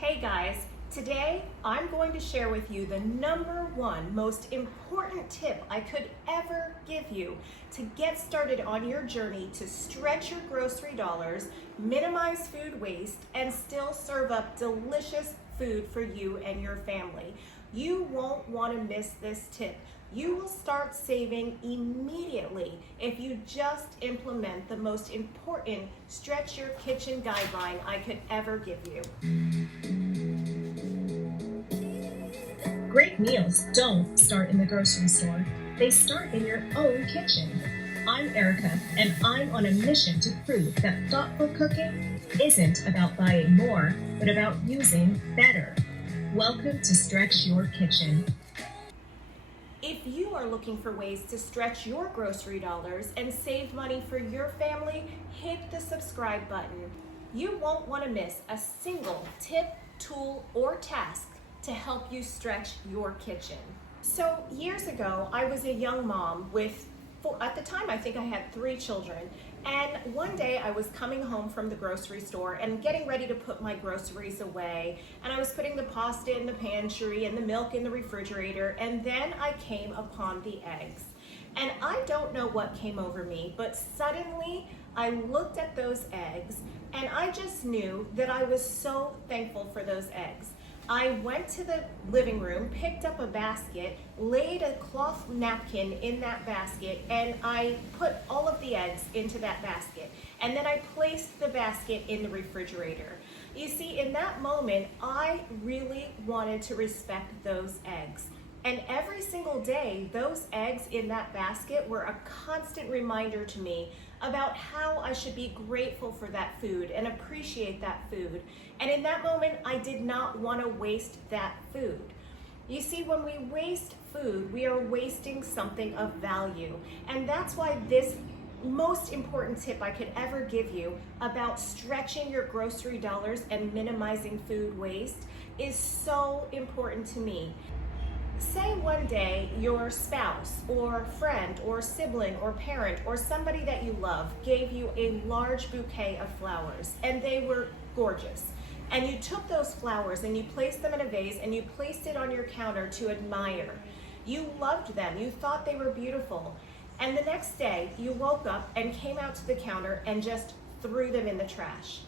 Hey guys, today I'm going to share with you the number one most important tip I could ever give you to get started on your journey to stretch your grocery dollars, minimize food waste, and still serve up delicious food for you and your family. You won't want to miss this tip. You will start saving immediately if you just implement the most important stretch your kitchen guideline I could ever give you. Great meals don't start in the grocery store. They start in your own kitchen. I'm Erika, and I'm on a mission to prove that thoughtful cooking isn't about buying more, but about using better. Welcome to Stretch Your Kitchen. If you are looking for ways to stretch your grocery dollars and save money for your family, hit the subscribe button. You won't want to miss a single tip, tool, or task to help you stretch your kitchen. So years ago, I was a young mom at the time I think I had 3 children, and one day I was coming home from the grocery store and getting ready to put my groceries away, and I was putting the pasta in the pantry and the milk in the refrigerator, and then I came upon the eggs. And I don't know what came over me, but suddenly I looked at those eggs and I just knew that I was so thankful for those eggs. I went to the living room, picked up a basket, laid a cloth napkin in that basket, and I put all of the eggs into that basket. And then I placed the basket in the refrigerator. You see, in that moment, I really wanted to respect those eggs. And every single day, those eggs in that basket were a constant reminder to me about how I should be grateful for that food and appreciate that food. And in that moment, I did not want to waste that food. You see, when we waste food, we are wasting something of value. And that's why this most important tip I could ever give you about stretching your grocery dollars and minimizing food waste is so important to me. Say one day your spouse or friend or sibling or parent or somebody that you love gave you a large bouquet of flowers and they were gorgeous. And you took those flowers and you placed them in a vase and you placed it on your counter to admire. You loved them, you thought they were beautiful. And the next day you woke up and came out to the counter and just threw them in the trash.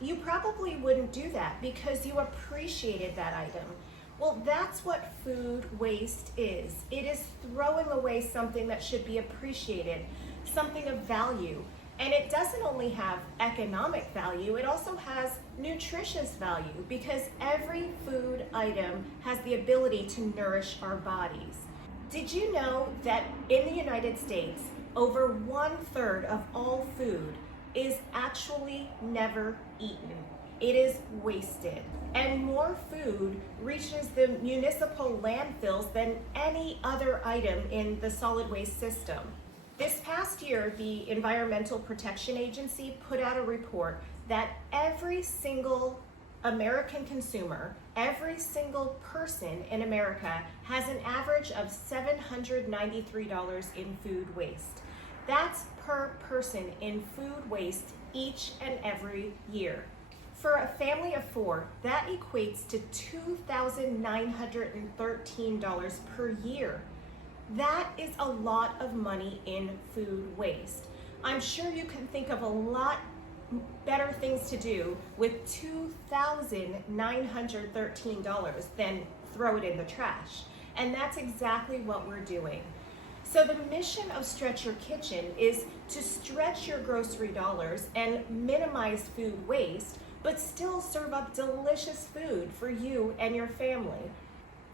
You probably wouldn't do that because you appreciated that item. Well, that's what food waste is. It is throwing away something that should be appreciated, something of value. And it doesn't only have economic value, it also has nutritious value because every food item has the ability to nourish our bodies. Did you know that in the United States, over 1/3 of all food is actually never eaten? It is wasted. And more food reaches the municipal landfills than any other item in the solid waste system. This past year, the Environmental Protection Agency put out a report that every single American consumer, every single person in America has an average of $793 in food waste. That's per person in food waste each and every year. For a family of 4, that equates to $2,913 per year. That is a lot of money in food waste. I'm sure you can think of a lot better things to do with $2,913 than throw it in the trash. And that's exactly what we're doing. So the mission of Stretch Your Kitchen is to stretch your grocery dollars and minimize food waste, but still serve up delicious food for you and your family.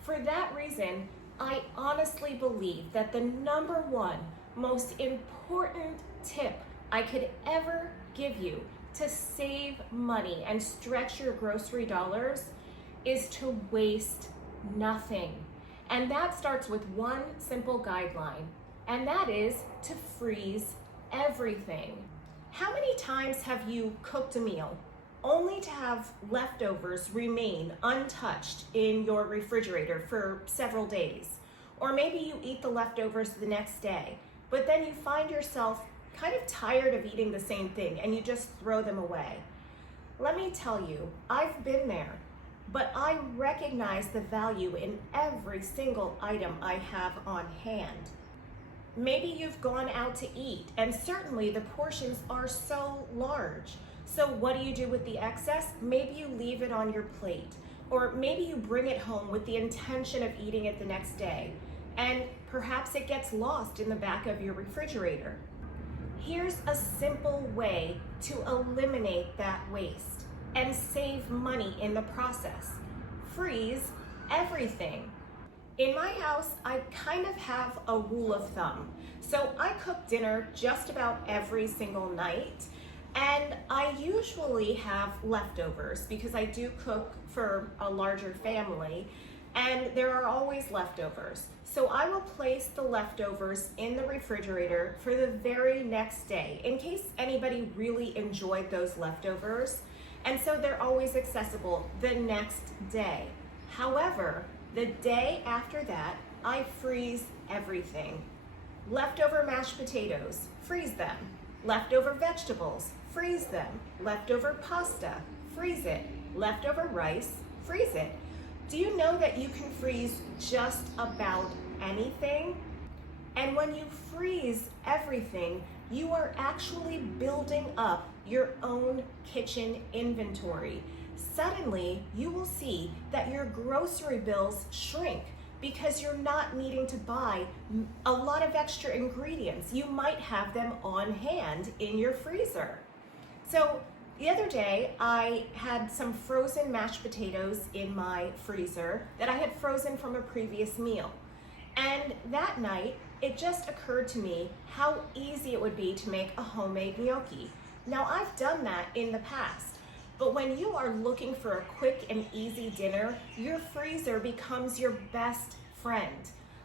For that reason, I honestly believe that the number one most important tip I could ever give you to save money and stretch your grocery dollars is to waste nothing. And that starts with one simple guideline, and that is to freeze everything. How many times have you cooked a meal only to have leftovers remain untouched in your refrigerator for several days? Or maybe you eat the leftovers the next day, but then you find yourself kind of tired of eating the same thing and you just throw them away. Let me tell you, I've been there. but I recognize the value in every single item I have on hand. Maybe you've gone out to eat, and certainly the portions are so large. So what do you do with the excess? Maybe you leave it on your plate, or maybe you bring it home with the intention of eating it the next day, and perhaps it gets lost in the back of your refrigerator. Here's a simple way to eliminate that waste and save money in the process. Freeze everything. In my house, I kind of have a rule of thumb. So I cook dinner just about every single night, and I usually have leftovers because I do cook for a larger family, and there are always leftovers. So I will place the leftovers in the refrigerator for the very next day in case anybody really enjoyed those leftovers. And so they're always accessible the next day. However, the day after that, I freeze everything. Leftover mashed potatoes, freeze them. Leftover vegetables, freeze them. Leftover pasta, freeze it. Leftover rice, freeze it. Do you know that you can freeze just about anything? And when you freeze everything, you are actually building up your own kitchen inventory. Suddenly, you will see that your grocery bills shrink because you're not needing to buy a lot of extra ingredients. You might have them on hand in your freezer. So the other day, I had some frozen mashed potatoes in my freezer that I had frozen from a previous meal. And that night, it just occurred to me how easy it would be to make a homemade gnocchi. Now, I've done that in the past, but when you are looking for a quick and easy dinner, your freezer becomes your best friend.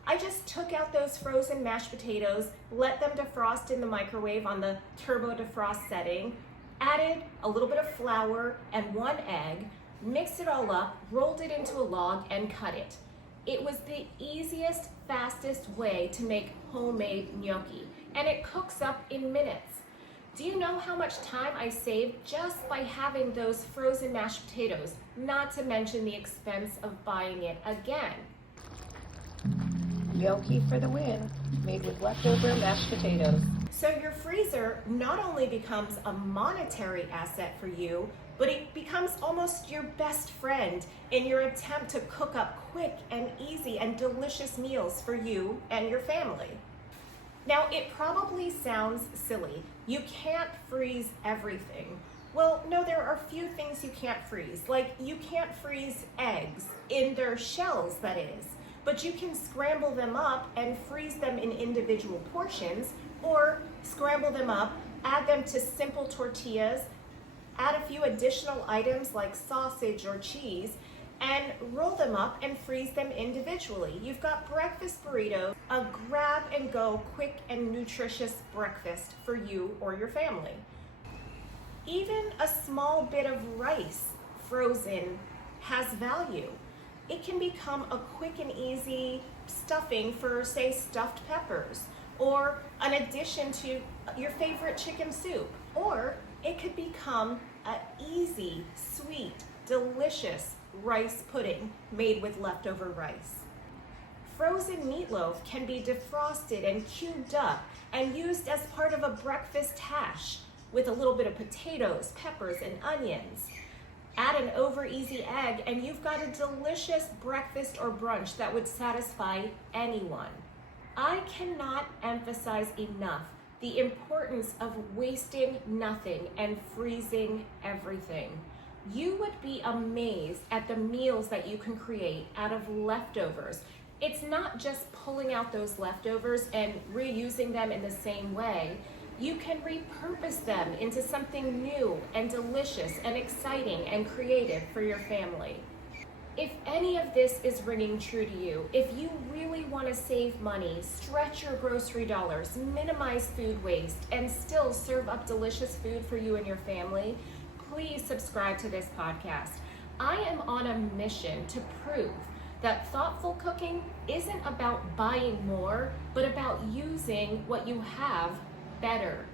I just took out those frozen mashed potatoes, let them defrost in the microwave on the turbo defrost setting, added a little bit of flour and 1 egg, mixed it all up, rolled it into a log, and cut it. It was the easiest, fastest way to make homemade gnocchi, and it cooks up in minutes. Do you know how much time I saved just by having those frozen mashed potatoes, not to mention the expense of buying it again? Gnocchi for the win, made with leftover mashed potatoes. So your freezer not only becomes a monetary asset for you, but it becomes almost your best friend in your attempt to cook up quick and easy and delicious meals for you and your family. Now, it probably sounds silly. You can't freeze everything. Well, no, there are a few things you can't freeze. Like, you can't freeze eggs in their shells, that is. But you can scramble them up and freeze them in individual portions, or scramble them up, add them to simple tortillas, add a few additional items like sausage or cheese, and roll them up and freeze them individually. You've got breakfast burritos, a grab and go quick and nutritious breakfast for you or your family. Even a small bit of rice frozen has value. It can become a quick and easy stuffing for, say, stuffed peppers, or an addition to your favorite chicken soup, or it could become an easy, sweet, delicious rice pudding made with leftover rice. Frozen meatloaf can be defrosted and cubed up and used as part of a breakfast hash with a little bit of potatoes, peppers, and onions. Add an over easy egg and you've got a delicious breakfast or brunch that would satisfy anyone. I cannot emphasize enough the importance of wasting nothing and freezing everything. You would be amazed at the meals that you can create out of leftovers. It's not just pulling out those leftovers and reusing them in the same way. You can repurpose them into something new and delicious and exciting and creative for your family. If any of this is ringing true to you, if you really want to save money, stretch your grocery dollars, minimize food waste, and still serve up delicious food for you and your family, please subscribe to this podcast. I am on a mission to prove that thoughtful cooking isn't about buying more, but about using what you have better.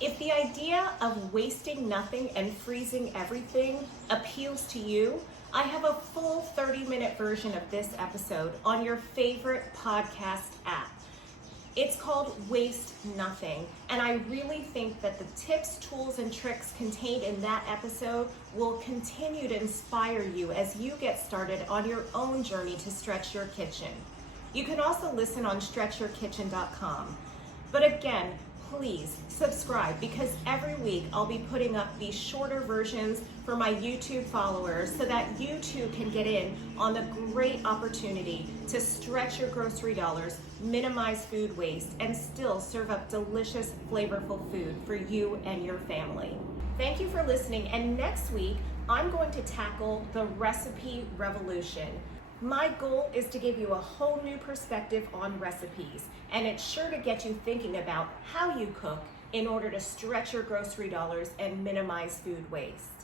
If the idea of wasting nothing and freezing everything appeals to you, I have a full 30-minute version of this episode on your favorite podcast app. It's called Waste Nothing, and I really think that the tips, tools, and tricks contained in that episode will continue to inspire you as you get started on your own journey to stretch your kitchen. You can also listen on stretchyourkitchen.com. But again, please subscribe, because every week I'll be putting up these shorter versions for my YouTube followers so that you too can get in on the great opportunity to stretch your grocery dollars, minimize food waste, and still serve up delicious, flavorful food for you and your family. Thank you for listening, and next week I'm going to tackle the recipe revolution. My goal is to give you a whole new perspective on recipes, and it's sure to get you thinking about how you cook in order to stretch your grocery dollars and minimize food waste.